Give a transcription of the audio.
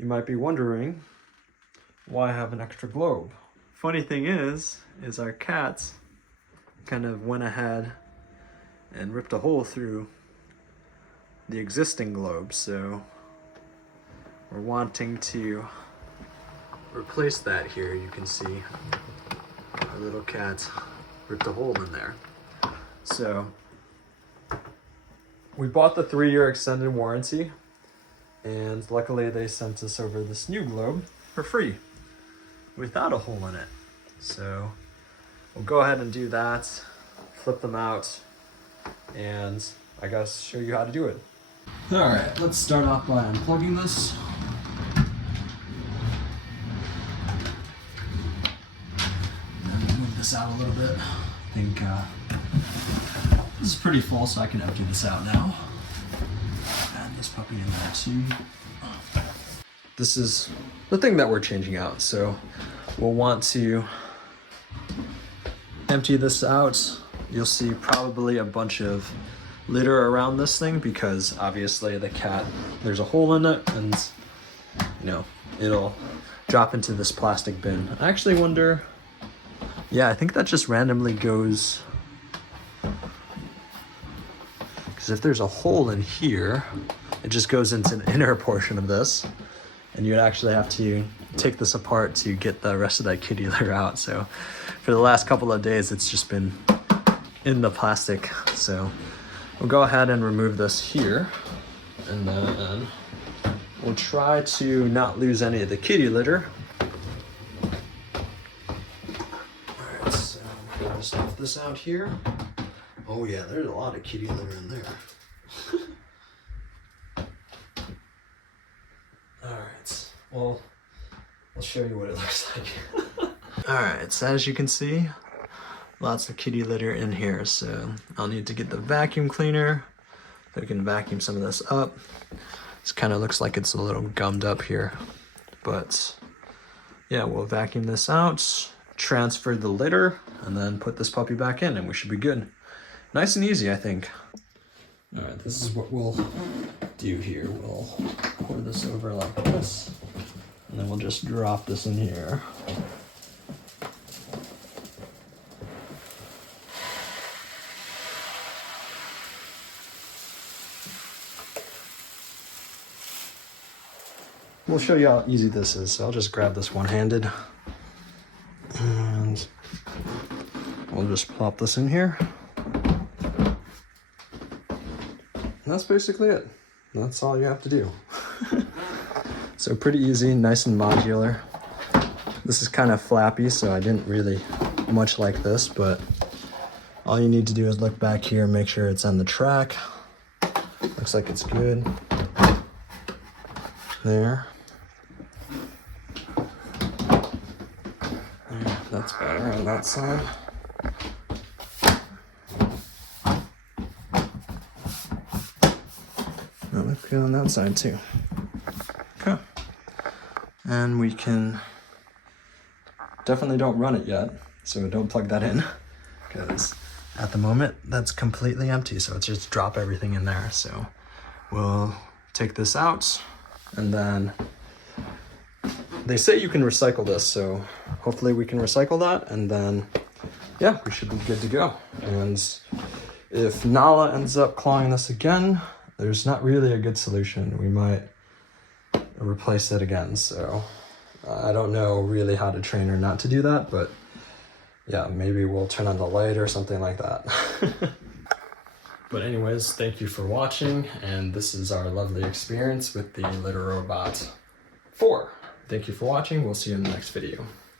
you might be wondering why I have an extra globe. Funny thing is our cats kind of went ahead and ripped a hole through the existing globe, so we're wanting to replace that here. You can see our little cat ripped a hole in there. So we bought the 3-year extended warranty, and luckily they sent us over this new globe for free without a hole in it. So we'll go ahead and do that, flip them out, and I guess show you how to do it. All right, let's start off by unplugging this. Move this out a little bit. I think this is pretty full, so I can empty this out now. Add this puppy in there too. This is the thing that we're changing out, so we'll want to empty this out. You'll see probably a bunch of litter around this thing because obviously the cat, there's a hole in it, and you know, it'll drop into this plastic bin. I actually wonder, yeah, I think that just randomly goes, because if there's a hole in here, it just goes into the inner portion of this, and you'd actually have to take this apart to get the rest of that kitty litter out. So for the last couple of days, it's just been in the plastic. So we'll go ahead and remove this here, and then we'll try to not lose any of the kitty litter. All right, so I'm gonna stuff this out here. Oh yeah, there's a lot of kitty litter in there. All right, well, I'll show you what it looks like. All right, so as you can see, lots of kitty litter in here, so I'll need to get the vacuum cleaner so we can vacuum some of this up. This kind of looks like it's a little gummed up here, but yeah, we'll vacuum this out, transfer the litter, and then put this puppy back in, and we should be good. Nice and easy, I think. All right, this is what we'll do here. We'll pour this over like this, and then we'll just drop this in here. We'll show you how easy this is. So I'll just grab this one-handed, and we'll just plop this in here. And that's basically it. That's all you have to do. So pretty easy, nice and modular. This is kind of flappy, so I didn't really much like this, but all you need to do is look back here and make sure it's on the track. Looks like it's good. There. That's better on that side. That looks good on that side too. Okay. And we can, definitely don't run it yet, so don't plug that in, because at the moment that's completely empty, so it's just drop everything in there. So we'll take this out, and then they say you can recycle this, so hopefully we can recycle that, and then yeah, we should be good to go. And if Nala ends up clawing this again, there's not really a good solution. We might replace it again. So I don't know really how to train her not to do that, but yeah, maybe we'll turn on the light or something like that. But anyways, thank you for watching, and this is our lovely experience with the Litter Robot 4. Thank you for watching. We'll see you in the next video.